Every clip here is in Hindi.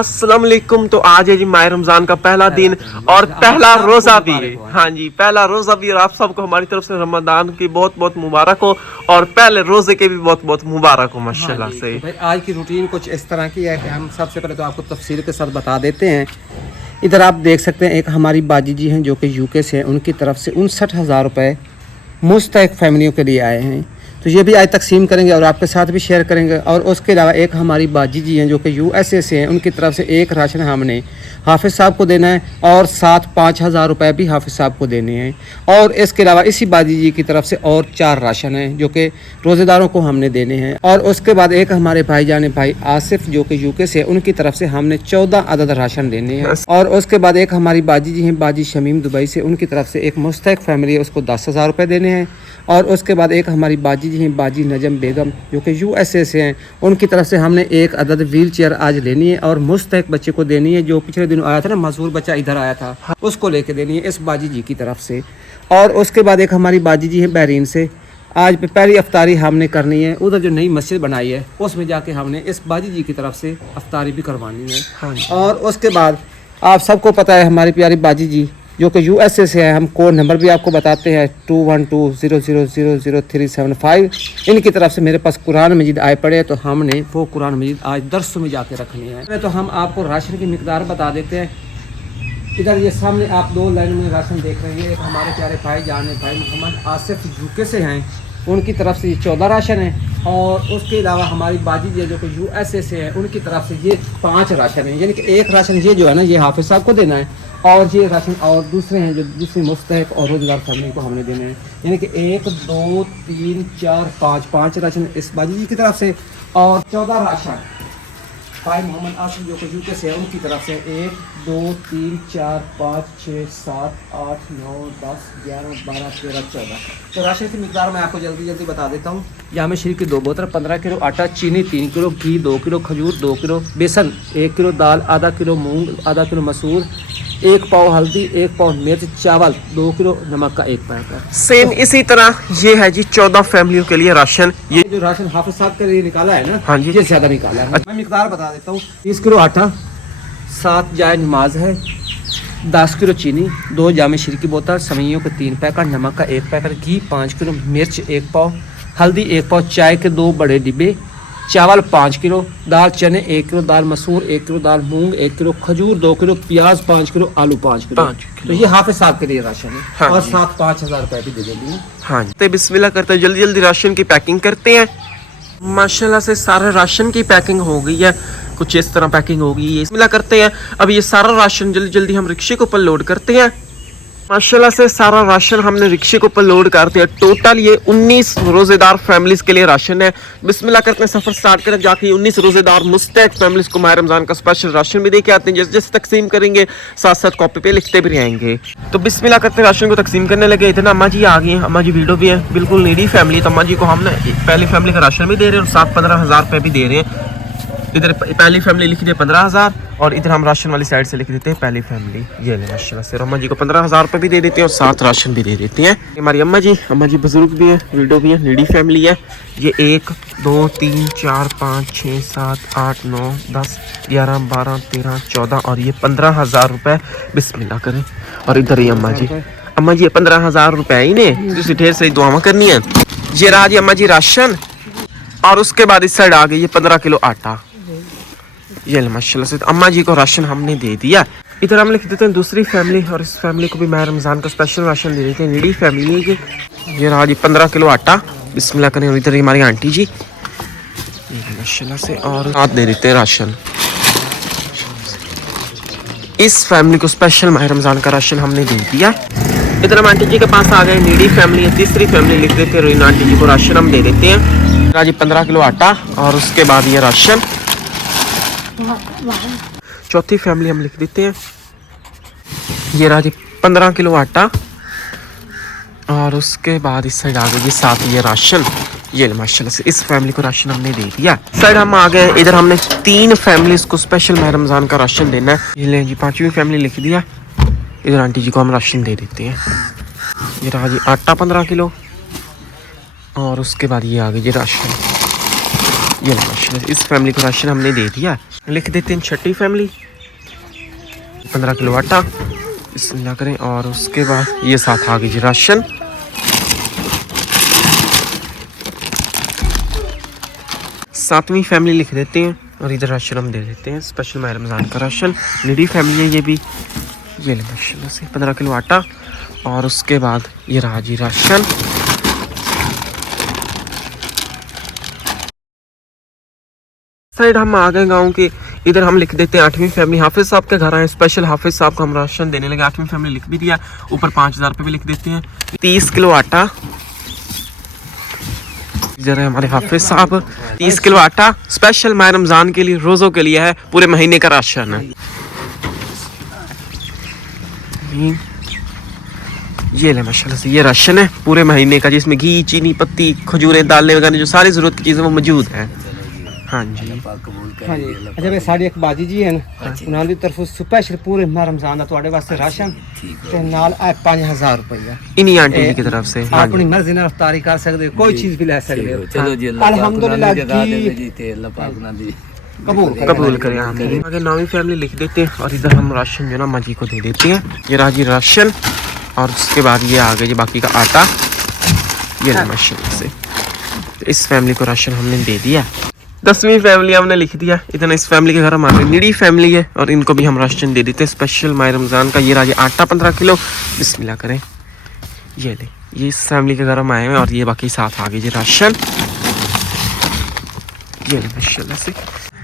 अस्सलाम वालेकुम। तो आज है जी माह रमजान का पहला दिन और पहला रोजा भी है। हाँ जी, पहला रोजा भी। और आप सबको हमारी तरफ से रमजान की बहुत बहुत मुबारक हो और पहले रोजे के भी बहुत बहुत मुबारक हो माशाल्लाह से। तो भाई आज की रूटीन कुछ इस तरह की है कि हम सबसे पहले तो आपको तफसील के साथ बता देते हैं। इधर आप देख सकते हैं एक हमारी बाजी जी हैं जो कि यूके से हैं, उनकी तरफ से 59,000 रुपये मुस्तहक फैमिलियों के लिए आए हैं। तो ये भी आज तकसीम करेंगे और आपके साथ भी शेयर करेंगे। और उसके अलावा एक हमारी बाजी जी हैं जो कि USA से हैं, उनकी तरफ से एक राशन हमने हाफिज़ साहब को देना है और साथ 5,000 रुपये भी हाफिज़ साहब को देने हैं। और इसके अलावा इसी बाजी जी की तरफ से और 4 राशन हैं जो कि रोज़ेदारों को हमने देने हैं। और उसके बाद एक हमारे भाईजान भाई आसिफ जो कि यूके से, उनकी तरफ से हमने 14 अदद राशन देने हैं। और उसके बाद एक हमारी बाजी जी हैं बाजी शमीम दुबई से, उनकी तरफ से एक मुस्तहक फैमिली है, उसको 10,000 रुपये देने हैं। और उसके बाद एक हमारी बाजी जी हैं बाजी नजम बेगम जो कि USA से हैं, उनकी तरफ से हमने एक अदद व्हील चेयर आज लेनी है और मुस्तहक बच्चे को देनी है। जो पिछले दिन आया था ना मजदूर बच्चा इधर आया था, उसको लेके देनी है इस बाजी जी की तरफ से। और उसके बाद एक हमारी बाजी जी हैं बहरीन से, आज पहली अफ्तारी हमने करनी है। उधर जो नई मस्जिद बनाई है उसमें जाके हमने इस बाजी जी की तरफ से अफ्तारी भी करवानी है। और उसके बाद आप सबको पता है हमारी प्यारी बाजी जी जो कि USA से है, हम कोड नंबर भी आपको बताते हैं 2120000375। इनकी तरफ से मेरे पास कुरान मजीद आए पड़े तो हमने वो कुरान मजीद आज दरसों में जाके रखनी है। तो हम आपको राशन की मिकदार बता देते हैं। इधर ये सामने आप 2 लाइन में राशन देख रहे हैं। एक हमारे प्यारे भाई जाने भाई मोहम्मद आसिफ यूके से हैं, उनकी तरफ से ये 14 राशन है। और उसके अलावा हमारी बाजी जी जो कि USA से है, उनकी तरफ से ये 5 राशन है। यानी कि एक राशन ये जो है ना ये हाफिज़ साहब को देना है और ये राशन और दूसरे हैं जो दूसरी मुस्तहक और रोजगार फैमिली को हमने देने हैं। यानी कि 1 2 3 4 5 राशन इस बाजी जी की तरफ से और 14 राशन भाई मोहम्मद आसिफ जो कि यूके से है, उनकी तरफ से 1 2 3 4 5 6 7 8 9 10 11 12 13 14। तो राशन की मिकदार मैं आपको जल्दी बता देता हूँ। यहाँ में शरीर की 2 बोतल, 15 किलो आटा, चीनी 3 किलो, घी 2 किलो, खजूर 2 किलो, बेसन 1 किलो, दाल आधा किलो, मूंग आधा किलो, मसूर 1 पाव, हल्दी 1 पाव, मिर्च, चावल 2 किलो, नमक का 1 पैकेट। सेम इसी तरह ये है जी 14 फैमिलियों के लिए राशन। ये जो राशन हाफिज़ साहब के लिए निकाला है ना, हाँ जी, ये ज्यादा निकाला है। मैं मिकदार बता देता हूँ। 30 किलो आटा, 7 जाए नमाज है, 10 किलो चीनी, 2 जामे शीर की बोतल, सवैयों के 3 पैकेट, नमक का 1 पैकेट, घी 5 किलो, मिर्च 1 पाव, हल्दी 1 पाव, चाय के 2 बड़े डिब्बे, चावल 5 किलो, दाल चने 1 किलो, दाल मसूर 1 किलो, दाल मूंग 1 किलो, खजूर 2 किलो, प्याज 5 किलो, आलू 5 किलो। तो ये हाफिज़ साहब के लिए राशन है। हाँ और साथ 5,000 रुपये भी दे देंगे। हाँ जी, तो बिस्मिल्लाह करते हैं, जल्दी जल्दी राशन की पैकिंग करते हैं। माशाल्लाह से सारे राशन की पैकिंग हो गई है, कुछ इस तरह पैकिंग हो गई है। बिस्मिल्लाह करते हैं। अब ये सारा राशन जल्दी जल्दी हम रिक्शे के ऊपर लोड करते हैं। माशाल्लाह से सारा राशन हमने रिक्शे के ऊपर लोड कर दिया। टोटल ये 19 रोजेदार फैमिलीज के लिए राशन है। बिस्मिल्लाह करते हैं, सफर स्टार्ट करें, जाके 19 रोजेदार मुस्तहक फैमिलीज को माह रमजान का स्पेशल राशन भी दे के आते हैं। जैसे जैसे तकसीम करेंगे साथ साथ कॉपी पे लिखते भी रहेंगे। तो बिस्मिल्लाह करते हैं, राशन को तकसीम करने लगे। इतना अम्मा जी आ गई हैं, अम्मा जी वीडियो भी है, बिल्कुल नीडी फैमिली। तो अम्मा जी को हमने पहली फैमिली का राशन भी दे रहे हैं और साथ 15,000 रुपये भी दे रहे हैं। इधर पहली फैमिली लिखी थी 15,000 और इधर हम राशन वाली साइड से लिख देते हैं पहली फैमिली। ये ले माशाल्लाह से अम्मा जी को 15,000 रुपये भी दे देते हैं और साथ राशन भी दे देते हैं। हमारी अम्मा जी बुजुर्ग भी है, वीडियो भी है, नीडी फैमिली है। ये 1 2 3 4 5 6 7 8 9 10 11 12 13 14 और ये 15,000 रुपये। बिस्मिल्लाह करें। और इधर ही अम्मा जी ये 15,000 रुपये ही ने जिससे ढेर सारी दुआएं करनी है। ये रहा जी अम्मा जी राशन। और उसके बाद इस साइड आ गई ये 15 किलो आटा। ये माशाल्लाह से अम्मा जी को राशन हमने दे दिया। इधर हम लिख देते हैं दूसरी फैमिली और इस फैमिली को भी माह रमजान का स्पेशल राशन दे देते हैं। नीडी फैमिली की ये रहा जी 15 किलो आटा। बिस्मिल्लाह करें। और इधर हमारी आंटी जी माशाल्लाह से और साथ दे देते हैं राशन। इस फैमिली को स्पेशल माह रमजान का राशन हमने दे दिया। इधर हम आंटी जी के पास आ गए, नीडी फैमिली है, तीसरी फैमिली लिख देते हैं। इन आंटी जी को राशन हम दे देते हैं। रहा जी 15 किलो आटा और उसके बाद ये राशन। चौथी फैमिली हम लिख देते हैं। ये रहा जी 15 किलो आटा और उसके बाद इस साइड आ गई जी साथ ये राशन। ये माशाल्लाह से इस फैमिली को राशन हमने दे दिया। साइड हम आ गए, इधर हमने 3 फैमिलीज को स्पेशल माह रमजान का राशन देना है। ये ले जी 5वीं फैमिली लिख दिया। इधर आंटी जी को हम राशन दे देते हैं। ये रहा जी आटा 15 किलो और उसके बाद ये आ गई जी राशन। ये लो माशाल्लाह, इस फैमिली को राशन हमने दे दिया। लिख देते हैं छठी फैमिली, 15 किलो आटा, बिस्मिल्लाह करें। और उसके बाद ये साथ आ गई जी राशन। सातवीं फैमिली लिख देते हैं और इधर राशन हम दे देते हैं, स्पेशल माह रमज़ान का राशन। नीडी फैमिली है ये भी, ये ले माशाल्लाह से 15 किलो आटा। और उसके बाद ये रहा जी राशन। साइड हम आ गए गाँव के, इधर हम लिख देते हैं 8वीं फैमिली। हाफिज साहब के घर आए, स्पेशल हाफिज साहब को हम राशन देने लगे। 8वीं फैमिली लिख भी दिया, ऊपर 5000 रुपये भी लिख देते हैं। 30 किलो आटा, इधर है हमारे हाफिज साहब। 30 किलो आटा स्पेशल माह रमज़ान के लिए, रोज़ों के लिए है, पूरे महीने का राशन है। ये ले माशाल्लाह से ये राशन है पूरे महीने का, जिसमें घी, चीनी, पत्ती, खजूरें, दालें वगैरह जो सारी ज़रूरत की चीज़ें वो मौजूद है। हाँ जी, हाँ जी। अच्छा भाई, साड़ी एक बाजी जी है ना, उन्होंने तरफ स्पेशल पूरे माह रमज़ान का ਤੁਹਾਡੇ ਵਾਸਤੇ राशन ਤੇ ਨਾਲ 5000 रुपया इन्हीं आंटी जी की तरफ से। हाँ अपनी मर्जी ਨਾਲ इफ्तारी कर सकते हो, कोई चीज भी ले सकते हो। चलो जी, अल्हम्दुलिल्लाह जी, अल्लाह पाक ना दी कबूल करें। आमीन। आगे 9वीं फैमिली लिख देते हैं और इधर हम राशन जो ना अम्मा जी को दे देते हैं। ये रहा जी राशन। और उसके बाद ये आ गया जी बाकी का आटा, ये ले माशाल्लाह से। तो इस फैमिली को राशन हमने दे दिया। 10वीं फैमिली हमने लिख दिया। इतना इस फैमिली के घर हम आ गए, नीडी फैमिली है और इनको भी हम राशन दे देते हैं स्पेशल माह रमज़ान का। ये रहा जी आटा 15 किलो, बिस्मिल्लाह करें। ये ले, ये इस फैमिली के घर हम आए हैं और ये बाकी साथ आ गए जी राशन। ये ले माशाल्लाह से।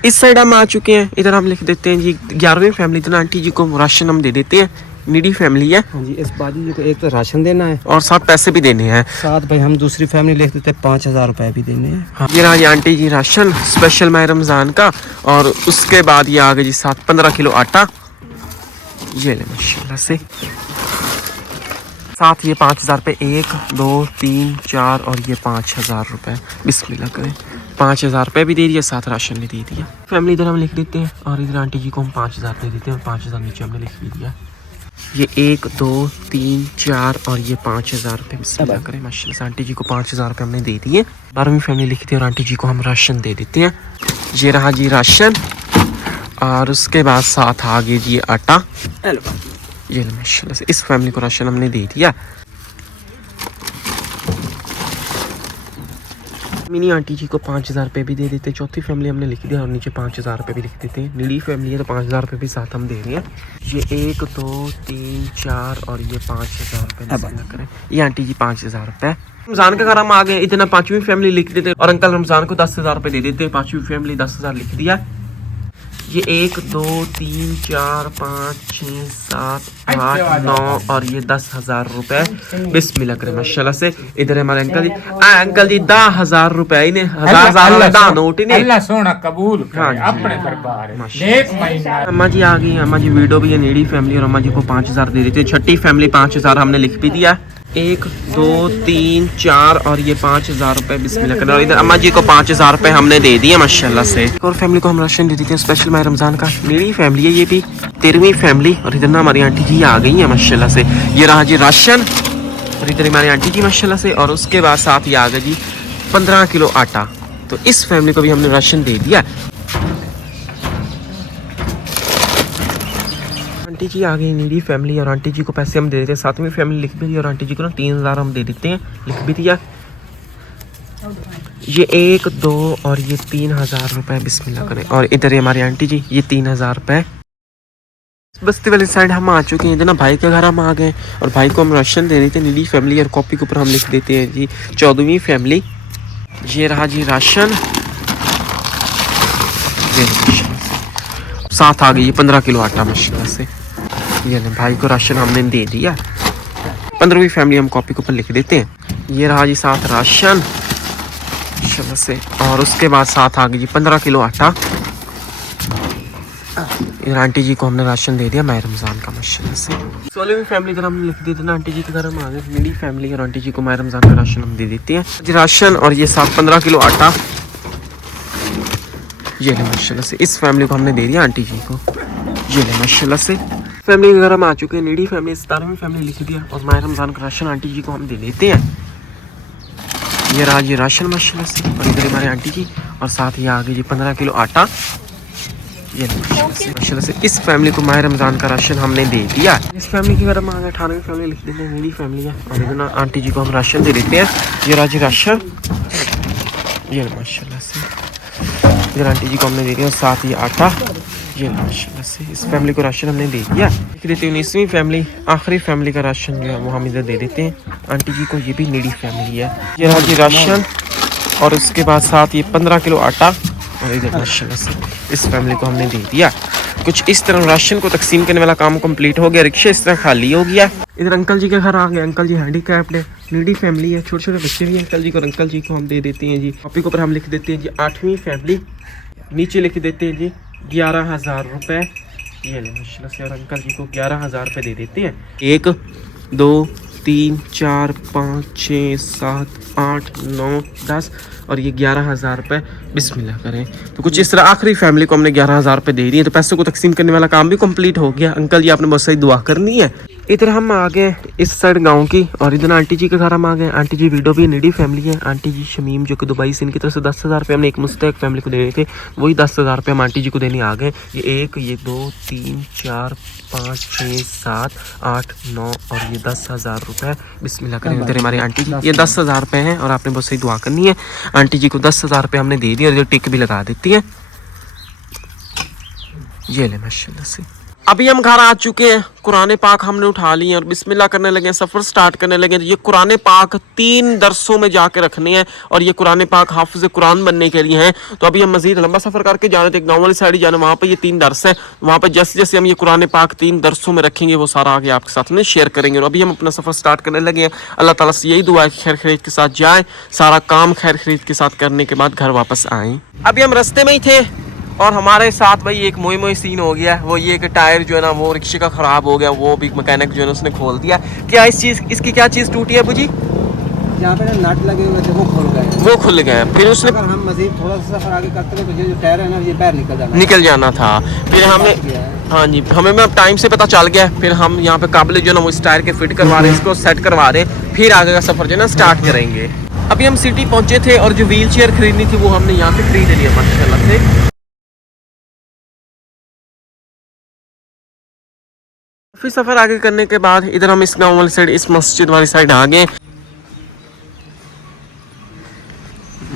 इस साइड हम आ चुके हैं, इधर हम लिख देते हैं जी 11वीं फैमिली। इतना आंटी जी को राशन हम दे देते हैं, नीडी फैमिली है। हाँ जी, इस बाजी जी को एक तो राशन देना है और साथ पैसे भी देने हैं। साथ भाई हम दूसरी फैमिली लिख देते हैं 5000 रुपए भी देने हैं। हाँ, ये रहा जी आंटी जी राशन स्पेशल माह रमज़ान का। और उसके बाद ये आ गए जी साथ 15 किलो आटा, ये ले माशाल्लाह से। साथ ये 5000 रुपये, 1 2 3 4 और ये 5000 रुपये, बिस्मिल्लाह करें। 5000 रुपये भी दे दिया, साथ राशन भी दे दिया। फैमिली इधर हम लिख देते हैं और इधर आंटी जी को हम 5000 रुपये देते हैं और 5000 नीचे हमने लिख भी दिया। ये 1 2 3 4 और ये 5000 रुपये, बिस्मिल्लाह करें माशाल्लाह से। आंटी जी को 5000 रुपये हमने दे दिए। 12वीं फैमिली लिखते हैं और आंटी जी को हम राशन दे देते हैं। ये रहा जी राशन। और उसके बाद साथ आ गए जी आटा, ये माशाल्लाह से। इस फैमिली को राशन हमने दे दिया। मिनी आंटी जी को 5000 रुपये भी दे देते। चौथी फैमिली हमने लिख दिया और नीचे 5000 रुपये भी लिख देते हैं। नीली फैमिली है तो 5000 रुपये भी साथ हम दे रहे हैं। ये 1 2 3 4 और ये 5000 रुपये करें। ये आंटी जी 5000 रुपये। रमज़ान का घर हम आ गए, इतना 5वीं फैमिली लिख देते और अंकल रमज़ान को 10000 रुपये दे देते। 5वीं फैमिली 10000 लिख दिया। ये 1 2 3 4 5 6 7 8 9 और ये 10,000 रुपए, बिस्मिल्लाह करें माशाल्लाह से। इधर हमारे अंकल जी, अंकल जी 10,000 रुपए इन्हें, हजार दा नोट इन्हें अल्लाह सोना कबूल करे हाँ जी। अपने दरबार में नेक महीना। अम्मा जी आ गई, अम्मा जी वीडियो भी है। नीडी फैमिली और अम्मा जी को 5000 दे देते। छठी फैमिली 5000 हमने लिख भी दिया। 1 2 3 4 और ये 5000 रुपए, बिस्मिल्लाह करें। और इधर अम्मा जी को 5000 रुपए हमने दे दिए माशाल्लाह से। एक और फैमिली को हम राशन दे देते हैं स्पेशल माह रमज़ान का। नीडी फैमिली है ये भी, 13वीं फैमिली। और इधर ना हमारी आंटी जी आ गई है माशाल्लाह से। ये रहा जी राशन और इधर हमारी आंटी जी माशाल्लाह से। और उसके बाद साथ ही आ गया जी 15 किलो आटा। तो इस फैमिली को भी हमने राशन दे दिया। आंटी जी आ गई नीडी फैमिली और आंटी जी को पैसे हम दे देते हैं। 7वीं फैमिली लिख भी दी और आंटी जी को ना 3000 हम दे देते हैं, लिख भी दिया। ये 1 2 और ये 3000 रुपए, बिस्मिल्लाह करें। और इधर ये हमारी आंटी जी, ये 3000 रुपए। बस्ती वाली साइड हम आ चुके हैं। इधर ना भाई के घर हम आ गए और भाई को हम राशन दे देते हैं नीडी फैमिली। और कॉपी के ऊपर हम लिख देते हैं जी 14वीं फैमिली। ये रहा जी राशन, साथ आ गई 15 किलो आटा माशाल्लाह से। ये ले भाई को राशन हमने दे दिया। 15वीं फैमिली हम कॉपी के ऊपर लिख देते हैं। ये रहा जी साथ राशन माशाल्लाह से। और उसके बाद साथ आ गई जी 15 किलो आटा। इधर आंटी जी को हमने राशन दे दिया माह रमज़ान का माशाल्लाह से। 16वीं फैमिली इधर हम लिख देते ना आंटी जी के घर हम आ गए। नीडी फैमिली और आंटी जी को माह रमज़ान का राशन हम दे देते हैं जी राशन। और ये साथ 15 किलो आटा, ये ले माशाल्लाह से। इस फैमिली को हमने दे दिया आंटी जी को, ये ले माशाल्लाह से। फैमिली के घर हम आ चुके हैं। नीडी फैमिली 17वीं फैमिली लिख दिया और माह रमज़ान का राशन आंटी जी को हम दे देते हैं। ये रहा जी राशन माशाल्लाह से, और इधर हमारे आंटी जी, और साथ ही आगे जी 15 किलो आटा। ये माशाल्लाह से इस फैमिली को माह रमज़ान का राशन हमने दे दिया। इस फैमिली की अगर हम आगे 18वीं फैमिली लिख देते हैं, नीडी फैमिली है, और इधर आंटी जी को हम राशन दे देते हैं। ये रहा जी राशन, ये माशाल्लाह से इधर आंटी जी को हमने दे दिया, और साथ ही आटा। ये माशाल्लाह से इस फैमिली को राशन हमने दे दिया। देख रहे थे 19वीं फैमिली, आखिरी फैमिली का राशन जो है वो हम इधर दे देते हैं आंटी जी को। ये भी नीडी फैमिली है। ये रहा जी राशन, और उसके बाद साथ ये 15 किलो आटा, और इधर माशाल्लाह से इस फैमिली को हमने दे दिया। कुछ इस तरह राशन को तकसीम करने वाला काम कंप्लीट हो गया। रिक्शा इस तरह खाली हो गया। इधर अंकल जी के घर आ गए। अंकल जी हैंडीकैप्ड है, नीडी फैमिली है, छोटे छोटे बच्चे भी हैं अंकल जी को, और अंकल जी को हम दे देते हैं जी कॉपी के ऊपर हम लिख देते हैं जी 8वीं फैमिली, नीचे लिख देते हैं जी 11,000 रुपये। ये ले माशाल्लाह से, और अंकल जी को 11,000 रुपये दे देते हैं। 1 2 3 4 5 6 7 8 9 10, और ये 11,000 रुपये बिस्मिल्लाह करें। तो कुछ इस तरह आखिरी फैमिली को हमने 11,000 रुपये दे दिए। तो पैसों को तकसीम करने वाला काम भी कंप्लीट हो गया। अंकल जी आपने बहुत सही दुआ करनी है। इधर हम आ गए इस साइड गांव की, और इधर आंटी जी के घर हम आ गए। आंटी जी वीडियो भी नीडी फैमिली है। आंटी जी शमीम जो कि दुबई से, इनकी तरफ से 10,000 रुपये हमने एक मुस्तैक फैमिली को दे रहे थे, वही 10,000 रुपये हम आंटी जी को देने आ गए। ये 1 ये 2 3 4 5 6 7 8 9, और ये 10,000 रुपये बिस्मिल्लाह करें। इधर हमारी आंटी जी, ये 10,000 रुपये हैं, और आपने बहुत सही दुआ करनी है। आंटी जी को 10,000 रुपये हमने दे दिए, और ये टिक भी लगा देती है। ये ले माशाल्लाह से। अभी हम घर आ चुके हैं, कुरान पाक हमने उठा लिए और बिस्मिल्लाह करने लगे, सफ़र स्टार्ट करने लगे। ये कुरान पाक 3 दरसों में जाके रखने हैं, और ये कुरान पाक हाफिज़ कुरान बनने के लिए हैं। तो अभी हम मज़ीद लंबा सफ़र करके जा रहे थे, एक गाँव वाली साइड ही जाना, वहाँ पे ये 3 दरस है। वहाँ पे जैसे जैसे हम ये कुरान पाक 3 दरसों में रखेंगे, वो सारा आगे आपके साथ में शेयर करेंगे। और अभी हम अपना सफ़र स्टार्ट करने लगे हैं। अल्लाह ताला से यही दुआ है कि खैर खरीद के साथ जाए, सारा काम खैर खरीद के साथ करने के बाद घर वापस आएँ। अभी हम रास्ते में ही थे, और हमारे साथ भाई एक मोई मोई सीन हो गया। वो ये कि टायर जो है ना वो रिक्शे का ख़राब हो गया, वो भी मैकेनिक जो है ना उसने खोल दिया। क्या इसकी क्या चीज़ टूटी है बुजी? यहाँ पे नट लगे हुए थे, वो खुल गए। फिर उसने, अगर हम मजीद थोड़ा सा सफर आगे करते तो ये जो टायर है ना, ये पैर निकल जाना था। फिर हमने, हाँ जी, हमें अब टाइम से पता चल गया। फिर हम यहाँ पे काबिल जो है ना वो इस टायर के फिट करवा रहे हैं, इसको सेट करवा रहे हैं, फिर आगे का सफ़र जो है ना स्टार्ट करेंगे। अभी हम सिटी पहुँचे थे, और जो व्हील चेयर खरीदनी थी वो हमने यहाँ पे खरीद लिया माशाल्लाह से। फिर सफ़र आगे करने के बाद इधर हम इस गांव वाली साइड, इस मस्जिद वाली साइड आ गए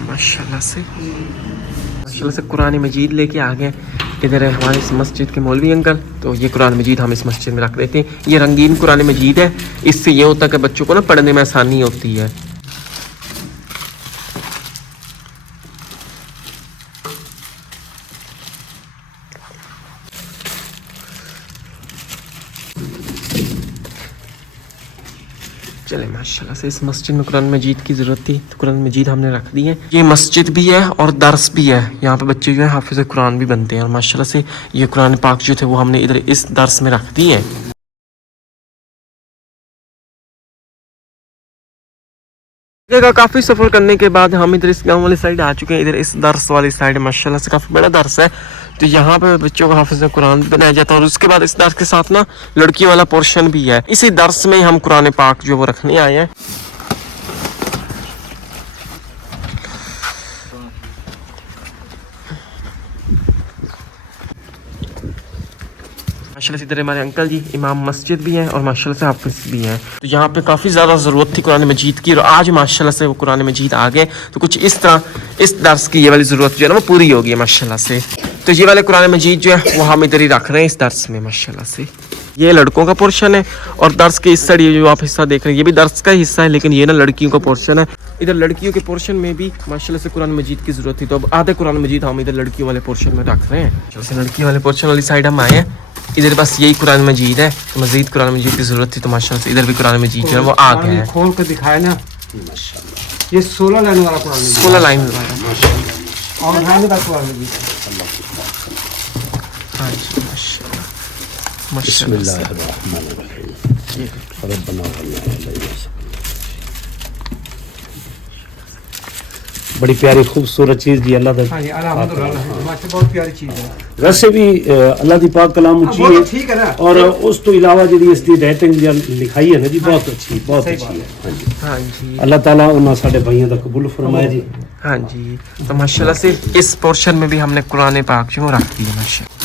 माशाल्लाह से कुरान मजीद लेके आ गए। इधर है हमारे इस मस्जिद के मौलवी अंकल, तो ये कुरान मजीद हम इस मस्जिद में रख देते हैं। ये रंगीन कुरान मजीद है, इससे ये होता है कि बच्चों को ना पढ़ने में आसानी होती है। चले माशाल्लाह से इस मस्जिद में कुरान मजीद की ज़रूरत थी, तो कुरान मजीद हमने रख दी है। ये मस्जिद भी है और दर्स भी है, यहाँ पे बच्चे जो है हाफिज़ कुरान भी बनते हैं। और माशाल्लाह से ये कुरान पाक जो थे वो हमने इधर इस दर्स में रख दिए हैं। काफ़ी सफ़र करने के बाद हम इधर इस गांव वाली साइड आ चुके हैं। इधर इस दर्स वाली साइड माशाल्लाह से काफ़ी बड़ा दर्स है, तो यहाँ पे बच्चों को हाफिज़ कुरान भी बनाया जाता है। और उसके बाद इस दर्स के साथ ना लड़कियों वाला पोर्शन भी है। इसी दर्स में हम कुरान पाक जो वो रखने आए हैं। माशाल्लाह से इधर हमारे अंकल जी इमाम मस्जिद भी हैं और माशाल्लाह से हाफिज़ भी हैं। तो यहाँ पे काफ़ी ज़्यादा ज़रूरत थी कुरान मजीद की, और आज माशाल्लाह से वो कुरान मजीद आ गए। तो कुछ इस तरह इस दर्स की ये वाली ज़रूरत जो है ना वो पूरी होगी माशाल्लाह से। तो ये वाले कुरान मजीद जो है वो हम इधर ही रख रहे हैं इस दर्स में माशाल्लाह से। ये लड़कों का पोर्शन है, और दर्स के इस साइड ये जो आप हिस्सा देख रहे हैं ये भी दर्स का हिस्सा है, लेकिन ये ना लड़कियों का पोर्शन है। इधर लड़कियों के पोर्शन में भी माशाल्लाह से कुरान मजीद की ज़रूरत थी, तो अब आधे कुरान मजीद हम इधर लड़कियों वाले पोर्शन में रख रहे हैं। जैसे लड़कियों वाले पोर्शन वाली साइड हम आए हैं, इधर बस यही कुरान मजीद है, तो मजीद कुरान मजीद की ज़रूरत थी, तो माशाल्लाह से इधर भी कुरान मजीद जो है वो आ गया है। खोल कर दिखाया ना, ये 16 लाइन वाला कुरान, 16 लाइन वाला और है ना कुरान मजीद। हाँ जी माशाल्लाह माशाल्लाह। बड़ी प्यारी खूबसूरत चीज़ जी अल्लाह हाँ जी अल्हम्दुलिल्लाह माशाल्लाह बहुत प्यारी चीज़ है। वैसे भी अल्लाह दी पाक कलाम उची वो तो है ठीक है ना। और उस तो इलावा जी इसकी राइटिंग जो लिखाई है ना जी बहुत अच्छी है। हाँ जी हाँ जी अल्लाह ताला उन्होंने साढ़े भाइयों का कबूल फरमाए जी। हाँ जी। तो माशाल्लाह से इस पोर्शन में भी हमने कुरान पाक जो रख दिया माशाल्लाह।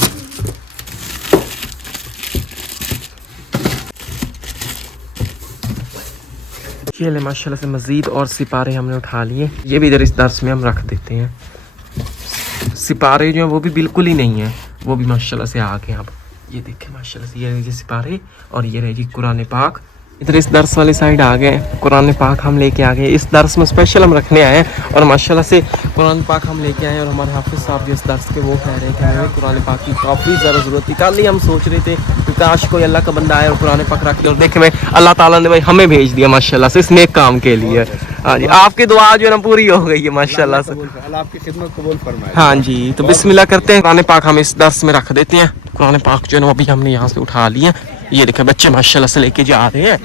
ये ले माशाल्लाह से मज़ीद और सिपारे हमने उठा लिए, ये भी इधर इस दर्स में हम रख देते हैं। सिपारे जो हैं वो भी बिल्कुल ही नहीं है, वो भी माशाल्लाह से आ गए। अब ये देखें माशाल्लाह से ये रहे जी सिपारे और ये रहे जी कुरान पाक। इधर इस दर्स वाली साइड आ गए, कुरान पाक हम लेके आ गए। इस दर्स में स्पेशल हम रखने आए हैं और माशाल्लाह से कुरान पाक हम लेके आए। और हमारे हाफिज़ साहब जो इस दर्स के वो कह रहे हैं कि हमें कुरान पाक की काफ़ी ज़्यादा ज़रूरत थी। कल ही हम सोच रहे थे कि काश कोई अल्लाह का बंदा आए और कुरान पाक रख ले, और देखे मैं अल्लाह ताला ने भाई हमें भेज दिया माशाल्लाह से इस नेक काम के लिए। हाँ जी आपकी दुआ जो है ना पूरी हो गई है माशाल्लाह से। अल्लाह आपकी खिदमत कबूल फरमाए। हाँ जी तो बिस्मिल्लाह करते हैं। कुरान पाक हम इस दर्स में रख देते हैं। कुरान पाक जो है ना अभी हमने यहाँ से उठा लिया। ये देखें बच्चे माशाल्लाह से लेके जा रहे हैं।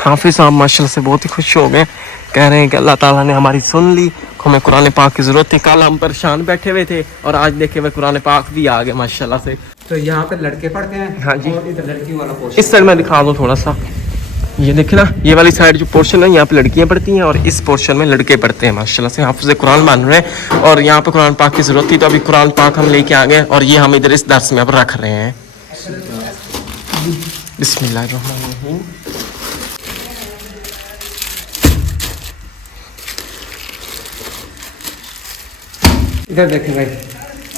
हाफिज़ साहब माशाल्लाह से बहुत ही खुश हो गए, कह रहे हैं कि अल्लाह ताला ने हमारी सुन ली, हमें कुरान पाक की ज़रूरत थी। कल हम परेशान बैठे हुए थे और आज देखे हुए कुरान पाक भी आ गए माशाल्लाह से। तो यहाँ पे लड़के पढ़ते हैं। हाँ जी। और इधर लड़की वाला पोर्शन। इस साइड में दिखा दो थोड़ा सा, ये देखे ना ये वाली साइड जो पोर्शन है यहाँ पे लड़कियाँ पढ़ती हैं और इस पोर्शन में लड़के पढ़ते हैं माशाल्लाह से। हाफिज़ कुरान बन रहे हैं और यहाँ पे कुरान पाक की ज़रूरत थी तो अभी कुरान पाक हम लेके आ गए और ये हम इधर इस दर्स में अब रख रहे हैं। बिस्मिल्लाहिर्रहमानिर्रहीम। इधर देखें भाई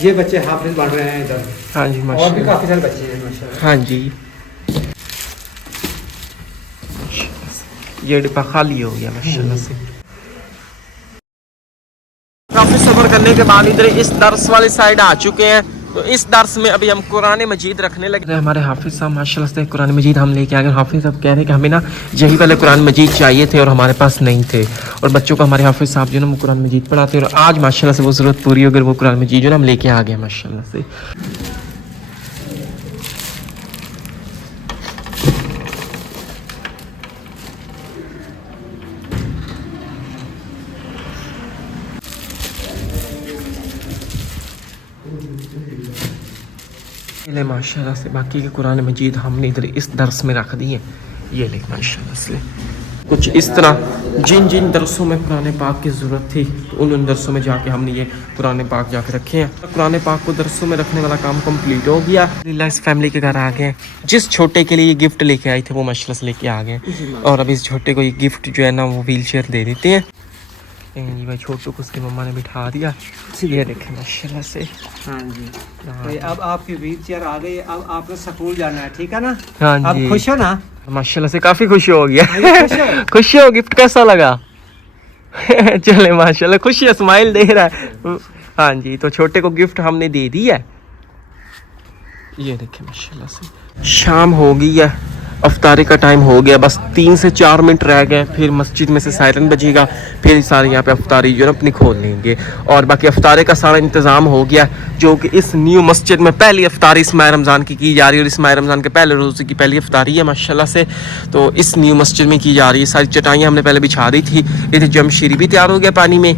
ये बच्चे हाफिज बन रहे हैं इधर। हाँ जी और भी माशाल्लाह। काफी सारे बच्चे हैं माशाल्लाह। हाँ जी ये डिब्बा खाली हो गया माशाल्लाह से। काफ़ी सफ़र करने के बाद इधर इस दर्स वाली साइड आ चुके हैं। तो इस दर्स में अभी हम कुरान मजीद रखने लगे। हमारे हाफिज़ साहब माशाल्लाह से कुरान मजीद हम लेके आ गए। हाफिज़ साहब कह रहे हैं कि हमें ना यही वाले कुरान मजीद चाहिए थे और हमारे पास नहीं थे, और बच्चों को हमारे हाफिज़ साहब जो ना वो कुरान मजीद पढ़ाते हैं और आज माशाल्लाह से वो ज़रूरत पूरी हो गई। वो कुरान मजीद जो ना हम लेके आ गए माशाल्लाह से। ले माशाल्लाह से बाकी के कुरान मजीद हमने इधर इस दर्स में रख दिए। ये ले माशाल्लाह से कुछ इस तरह जिन जिन दरसों में कुरान पाक की ज़रूरत थी तो उन दरसों में जाके हमने ये कुरान पाक जाके रखे हैं। कुरान पाक को दरसों में रखने वाला काम कंप्लीट हो गया। इस फैमिली के घर आ गए। जिस छोटे के लिए ये गिफ्ट लेके आए थे वो माशाल्लाह से लेके आ गए और अब इस छोटे को ये गिफ्ट जो है ना वो व्हील चेयर दे देते हैं। जी भाई छोटू को उसकी मम्मा ने बिठा दिया। ये देखें माशाल्लाह से। हाँ जी भाई अब आपकी व्हील चेयर आ गई। अब आपने स्कूल जाना है, ठीक है ना? हाँ अब जी खुश हो ना? माशाल्लाह से काफ़ी खुशी हो गया। खुश हो? खुशी हो। गिफ्ट कैसा लगा? चले माशाल्लाह खुशी है, स्माइल दे रहा है। हाँ जी तो छोटे को गिफ्ट हमने दे दी है। ये देखें माशाल्लाह से शाम हो गई है, अफ्तारी का टाइम हो गया, बस 3 से 4 मिनट रह गए, फिर मस्जिद में से सायरन बजेगा, फिर सारे यहाँ पे अफ्तारी जो है अपनी खोल लेंगे। और बाकी अफ्तारी का सारा इंतज़ाम हो गया जो कि इस न्यू मस्जिद में पहली अफ्तारी इस माह रमज़ान की जा रही है और इस माह रमज़ान के पहले रोज़े की पहली अफ्तारी है माशाल्लाह से। तो इस न्यू मस्जिद में की जा रही है। सारी चटाइयाँ हमने पहले बिछा दी थी। इधर जमशीरी भी तैयार हो गया पानी में,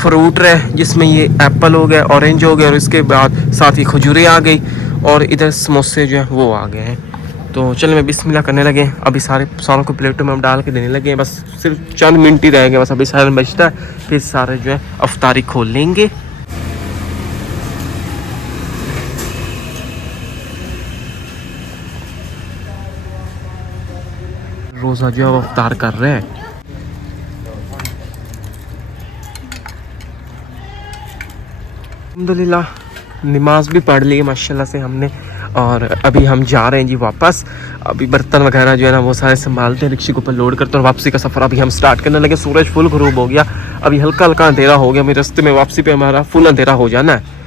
फ्रूट है जिसमें ये एप्पल हो गया, ऑरेंज हो गया और इसके बाद साथ ही खजूरें आ गई और इधर समोसे जो है वो आ गए हैं। तो चलो मैं बिस्मिल्लाह करने लगे। अभी सारों को प्लेटों में हम डाल के देने लगे हैं। बस सिर्फ चंद मिनट ही रह गए, बस अभी सायरन बजता है, फिर सारे जो है अफ्तारी खोल लेंगे। रोज़ा जो है वो अफ्तार कर रहे हैं। अल्हम्दुलिल्लाह नमाज भी पढ़ ली माशाल्लाह से हमने और अभी हम जा रहे हैं जी वापस। अभी बर्तन वगैरह जो है ना वो सारे संभालते हैं, रिक्शे के ऊपर लोड करते हैं और वापसी का सफ़र अभी हम स्टार्ट करने लगे। सूरज फुल ग़रूब हो गया, अभी हल्का हल्का अंधेरा हो गया। मेरे रास्ते में वापसी पे हमारा फुल अंधेरा हो जाना है।